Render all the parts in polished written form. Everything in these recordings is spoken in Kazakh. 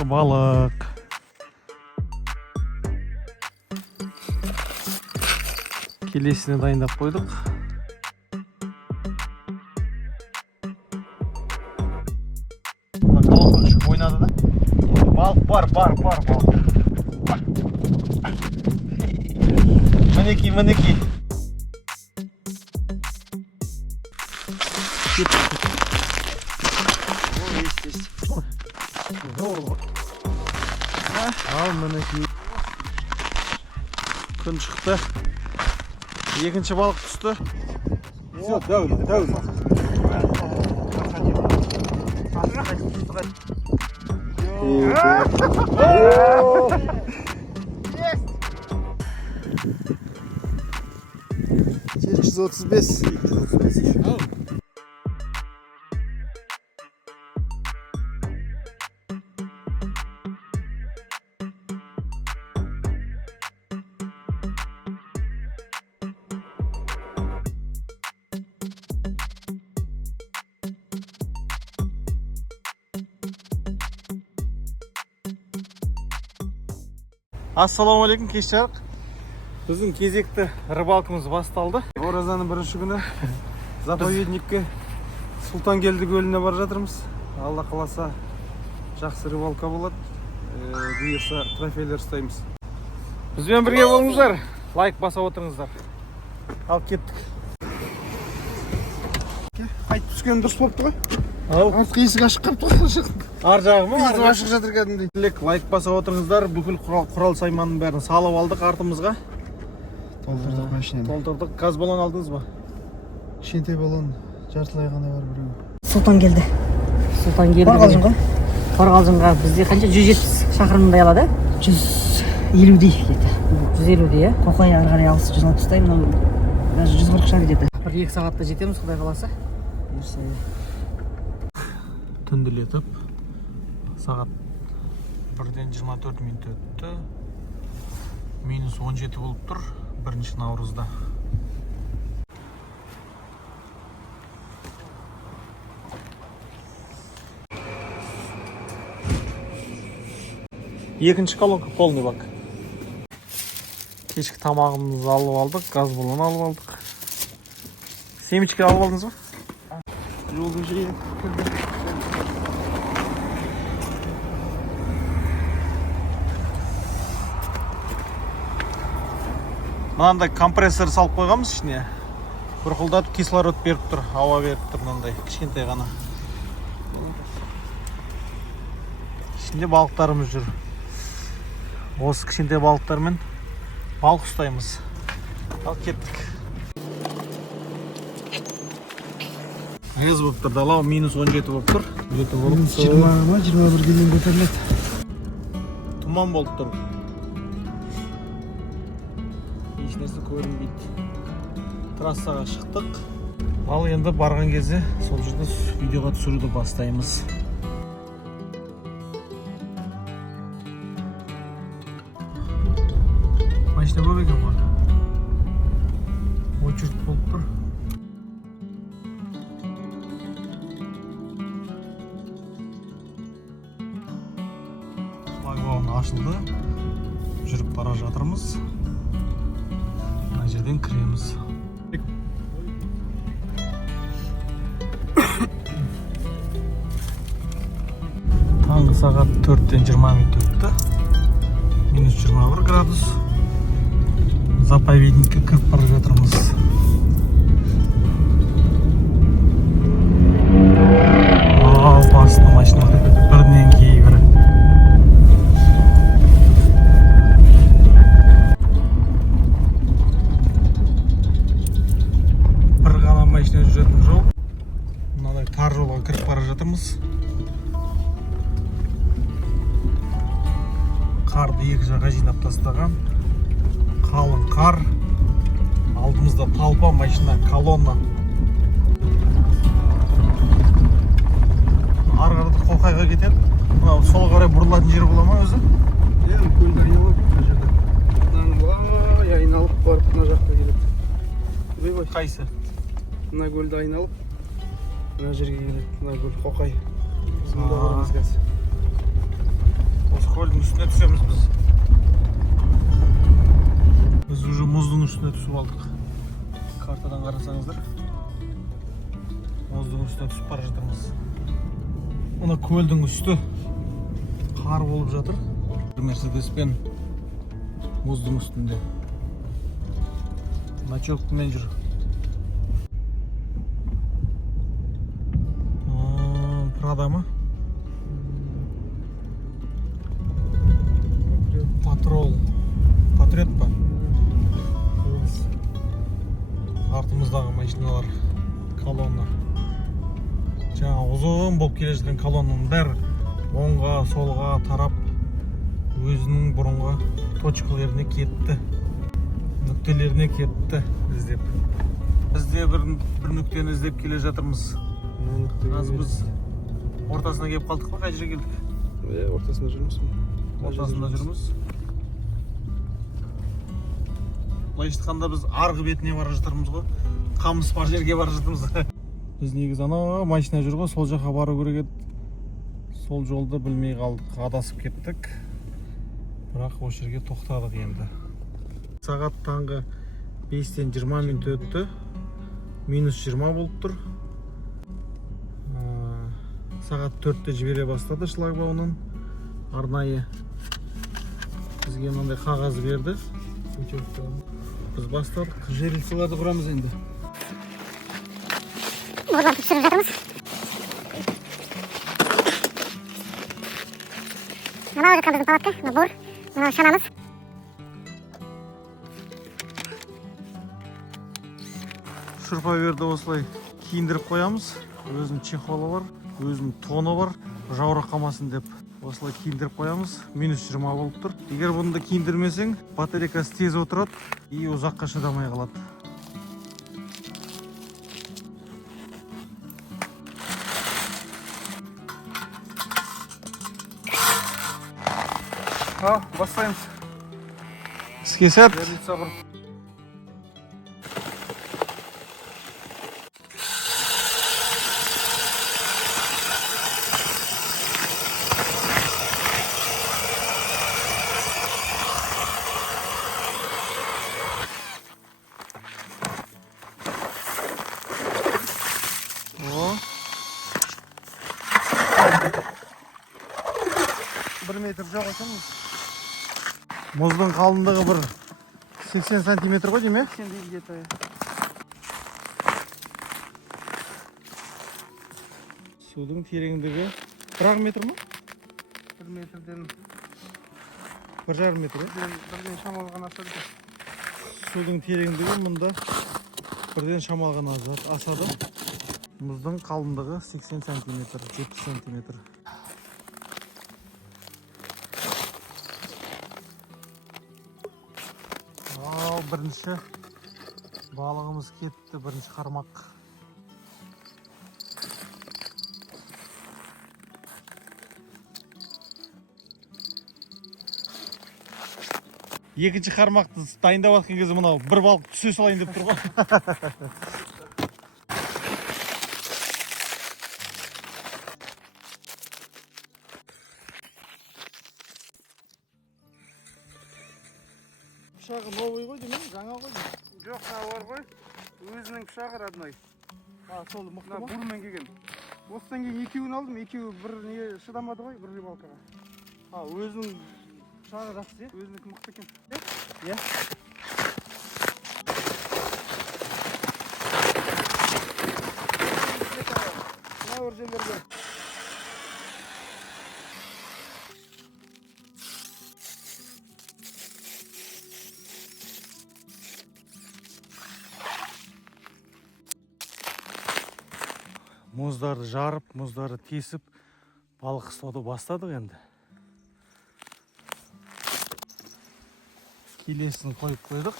Алғашқы балық. Келесіне дайындап қойдық. Колокол үшіп ойнады да. Балық бар балық. Мінеки. Ал мінеки. Күн шықты. Екінші балық түсті. Все, дәулі. Через 135. Ассалаумағалейкум, кеш жарық. Біздің кезекті рыбалкамыз басталды. Оразаның бірінші күні заповедникке Сұлтангелді көліне бара жатырмыз. Алла қаласа жақсы рыбалка болады. Бұйырса трофейлер ұстаймыз. Бізбен бірге болыңыздар. Лайк баса отырыңыздар. Ал кеттік. Қайтып түскен дұрыс болыпты ғой. Артқы есік ашық қалып тұр. Ар жағы ма? Есік ашық жатыр кәдімгідей. Лайк баса отырыңыздар. Бүкіл құрал сайманның бәрін салып алдық артымызға. Толтырдық машинаны. Толтырдық. Газ баллон алдыңыз ба? Кішкентай баллон жартылай ғана бар біреу. Сұлтангелді. Қорғалжынға бізде қанша 170 шақырымдай алады? 150-дей где-то. 150-дей, иә? Қоқай ары қарай алыс 160-тай, мынау даже 140 шар где-то. 1-2 сағатта жетеміз, Құдай қаласа. Түнделетіп сағат 1-ден 24 минут өтті. Минус 17 болып тұр 1 наурызда. Екінші колонка полный бак. Кешкі тамағымызды алып алдық, газ баллон алып алдық. Семечки алып алдыңыз ба? Жолдың жиі. Мынандай компрессор салып қойғанбыз ішіне. Бұрқылдатып кислород беріп тұр, ауа беріп тұр мынандай кішкентай ғана. Ішінде балықтарымыз жүр. Осы кішкентай балықтармен балық ұстаймыз. Ал кеттік. Аяз болып тұр, далау минус 17 болып тұр. 20-21 дейін көтеріледі. Тұман болып тұр. Ешнесі көрінбейді. Трассаға шықтық. Ал енді барған кезде сол жерде видеоға түсіруді бастаймыз. Машина көп екен ғой. Очередь болып тұр. Шлагбаум ашылды. Жүріп бара жатырмыз. Мына жерден кіреміз. Таңғы сағат 4-тен 20 минут өтті. Минус 21 градус. Заповедникке кіріп бара жатырмыз. Ал басты машиналар бірінен кейін бірі. Бір ғана машина жүретін жол. Мынадай тар жолға кіріп бара жатырмыз. Қарды екі жаққа жинап тастаған. Қалың қар. Алдымызда талпа машина, колонна. Ары қарата Қоқайға кетеді. Мынау сол қарай бұрылатын жер бола ма өзі? Иә, көлді айналып мына жерде. Мынаның айналып барып мына жаққа келеді. Қайсы? Мына көлді айналып мына жерге келеді. Мына көл Қоқай. Сонда барамыз қазір. Осы көлдің үстіне түсеміз біз. Біз уже мұздың үстіне түсіп алдық. Картадан қарасаңыздар. Мұздың үстіне түсіп бара жатырмыз. Мына көлдің үсті қар болып жатыр. Мерседеспен мұздың үстінде. Ночевкамен жүр. Прада ма? Патрол. Патриот па? Артымыздағы машиналар, колонна. Жаңа ұзын болып келе жатқан колоннаның бәрі оңға, солға тарап өзінің бұрынғы точкаларына кетті. Нүктелеріне кетті іздеп. Біз де бір нүктені іздеп келе жатырмыз. Қазір біз ортасына келіп қалдық па? Қай жерге келдік? Ортасында жүрміз. Ортасында жүрміз. Былайша айтқанда біз арғы бетіне бара жатырмыз ғой. Қамыс бар жерге бара жатырмыз. Біз негізі ана машина жүр ғой, сол жаққа бару керек еді. Сол жолды білмей қалдық, адасып кеттік. Бірақ осы жерге тоқтадық енді. Сағат таңғы 5-тен 20 минут өтті. Минус 20 болып тұр. Сағат 4-те жібере бастады шлагбаунын. Арнайы бізге мынандай қағаз берді. Біз бастадық. Жерілсілерді құрамыз енді. Buradan түсіріп жатырмыз. Мынау жатқан біздің палатка, мына бор, мынау шанамыз. Шұрпа берді, осылай киіндіріп қоямыз. Өзінің чехолы бар, өзінің тоны бар, жаурақ қалмасын деп осылай киіндіріп қоямыз. Минус 20 болып тұр. Егер бұны киіндірмесең, батарейкасы тез отырады и ұзаққа шыдамай қалады. Бастаймыз. Іске сәт. Жерлица құр. Бір метр жоқ екен. Мұздың қалыңдығы бір 80 сантиметр ғой дейме? 80 дейді где-то. Судың тереңдігі 1 метр ма? 1 метрден 1,5 метр. бірден шамалған асады. Судың тереңдігі мұнда бірден шамалған асады. Мұздың қалыңдығы 80 сантиметр, 70 сантиметр. Бірінші балығымыз кетті, бірінші қармақ. Екінші қармақты дайындап жатқан кезде мынау бір балық түсе салайын деп тұр ғой. Пышағы новый ғой деймін, жаңа ғой деймін. Жоқ, бар ғой. Өзінің пышағы родной. Сол мықты ма? Бурмен келген. Осыдан кейін екеуін алдым, екеуі бір не шыдамады ғой, бір рыбалкаға. Өзінің пышағы жақсы, е? Өзінікі мықты екен. Иә. Мына бір жерлерде. Мұздарды жарып, мұздарды тесіп, балық ұстауды бастадық енді. Келесін қойып қойдық.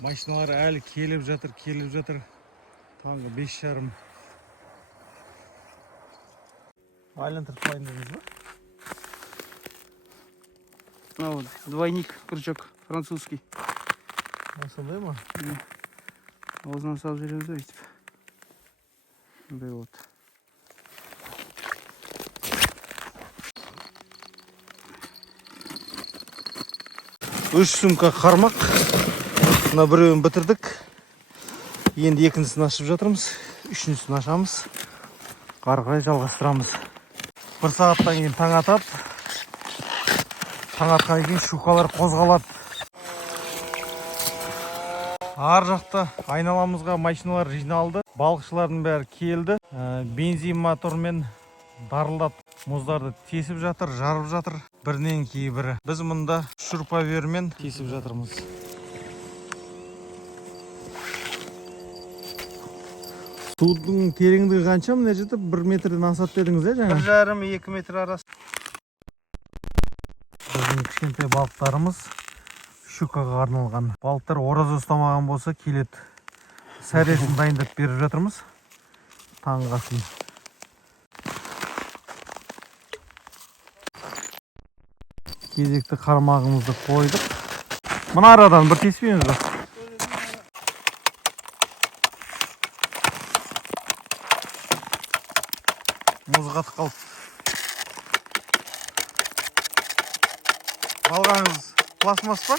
Машиналар әлі келіп жатыр. Таңғы 5:30. Айлантырып салайын дедіңіз ба? Вот, двойник крючок французский. Сондай ма? Аузынан салып жібереміз ба өйтіп. Мындай вот. Үш сумка қармақ. Мына біреуін бітірдік. Енді екіншісін ашып жатырмыз. Үшіншісін ашамыз. Ары қарай жалғастырамыз. Бір сағаттан кейін таң атады. Таң атқаннан кейін щукалар қозғалады. Ар жақта айналамызға машиналар жиналды. Балықшылардың бәрі келді. Бензин мотормен дарылдап мұздарды тесіп жатыр, жарып жатыр. Бірінен кейін бірі. Біз мұнда шурпавермен тесіп жатырмыз. Судың тереңдігі қанша? Мына жерде 1 метрден асады дедіңіз, жаңа? 1,5-2 метр арасы. Біздің кішкентай балықтарымыз щукаға арналған. Балықтар ораза ұстамаған болса келеді. Сәресін дайындап беріп жатырмыз. Таңғы асын. Кезекті қармағымызды қойдық. Мына арадан бір теспейміз ба? Мұз қатып қалды. Балғаңыз пластмасс па?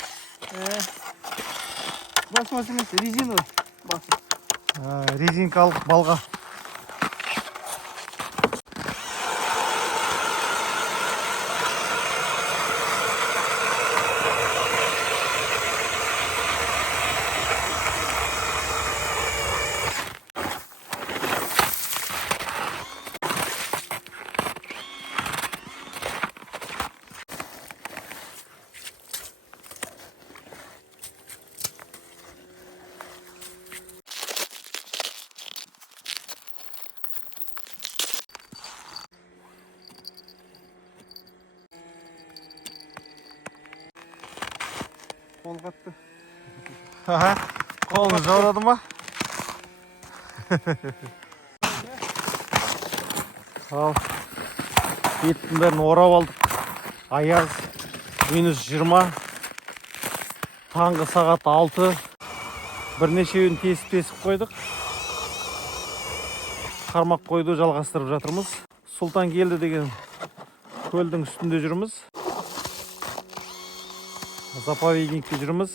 Пластмасс емес, резиновый басы. Резинкалық балға. Қол қатты. Қолыңыз жаурады ма? Ал, беттің бәрін орап алдық. Аяз, -20. Таңғы сағат 6. Бірнешеуін тесіп қойдық. Қармақ қойды жалғастырып жатырмыз. Сұлтан келді деген көлдің үстінде жүрміз. Заповедникте жүрміз.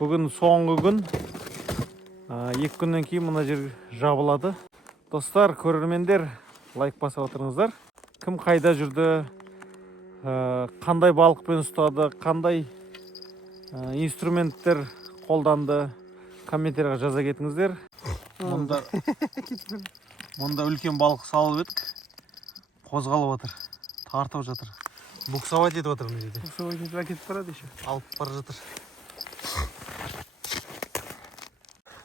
Бүгін соңғы күн. 2 күннен кейін мына жер жабылады. Достар, көрермендер, лайк басып отырыңыздар. Кім қайда жүрді, қандай балықпен ұстады, қандай инструменттер қолданды, комменттерге жаза кетіңіздер. Мұнда үлкен балық салып едік. Қозғалып жатыр, тартып жатыр. Буксовать етіп жатыр мына жерде. Буксовать етіп әкетіп барады еще. Алып бара жатыр.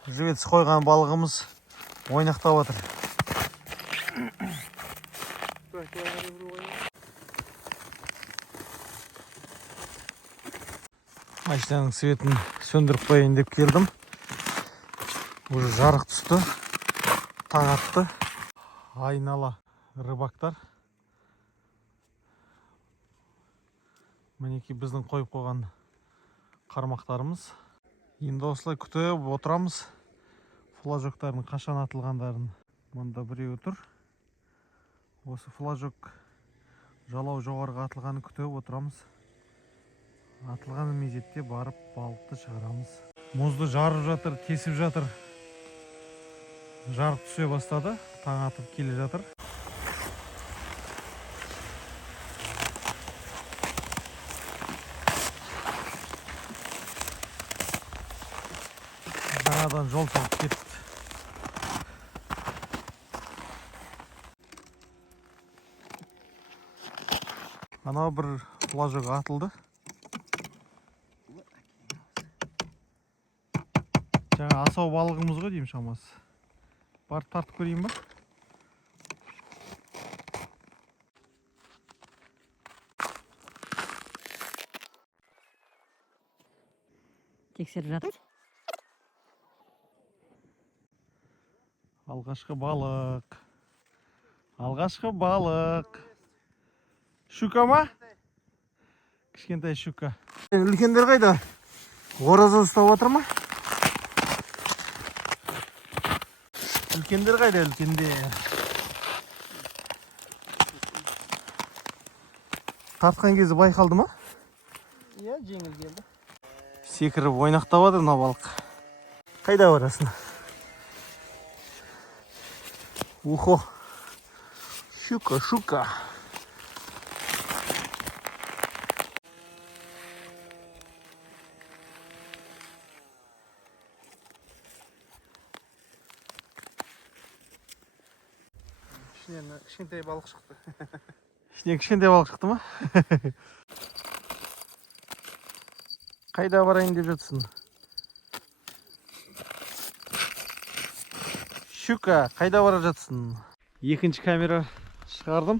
Жібетсіз қойған балығымыз ойнақтап жатыр. Машинаның светін сөндіріп қояйын деп келдім. Уже жарық түсті. Таң атты. Айнала рыбактар. Мінеки біздің қойып қойған қармақтарымыз. Енді осылай күтіп отырамыз. Флажоктардың қашан атылғандарын. Мұнда біреуі тұр. Осы флажок жалау жоғарғы атылғаны күтіп отырамыз. Атылған мезетте барып балықты шығарамыз. Мұзды жарып жатыр, тесіп жатыр. Жарық түсе бастады. Таң атып келе жатыр. Жаңадан жол тауып кетті. Анау бір флажок атылды. Жаңа асау балығымыз ғой деймін шамасы. Барып тартып көрейін ба? Тексеріп жатыр. Алғашқы балық. Алғашқы балық. Щука ма? Кішкентай щука. Үлкендер қайда? Ораза ұстап отыр ма? Үлкендер қайда, үлкендер? Тартқан кезі байқалды ма? Иә, жеңіл келді. Секіріп ойнақтап отыр мына балық. Қайда барасың? Ухо. Щука, щука. Ішінен кішкентай балық шықты. Ішіне кішкентай балық шықты ма? Қайда барайын деп жатсың? Щука, қайда бара жатсың? Екінші камера шығардым.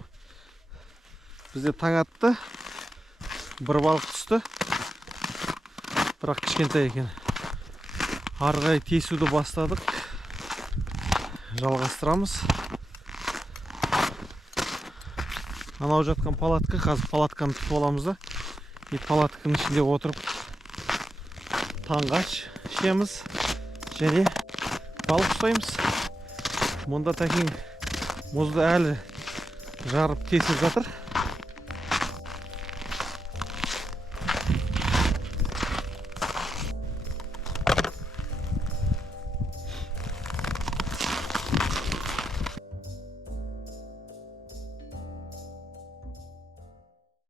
Бізде таң атты. Бір балық түсті. Бірақ кішкентай екен. Арғай тесуді бастадық. Жалғастырамыз. Анау жатқан палатка, қазір палатканы тұтып аламыз да. Палатканың ішінде отырып таңғы аш ішеміз және балық ұстаймыз. Мұнда тәкең мұзды әлі жарып тесіп жатыр.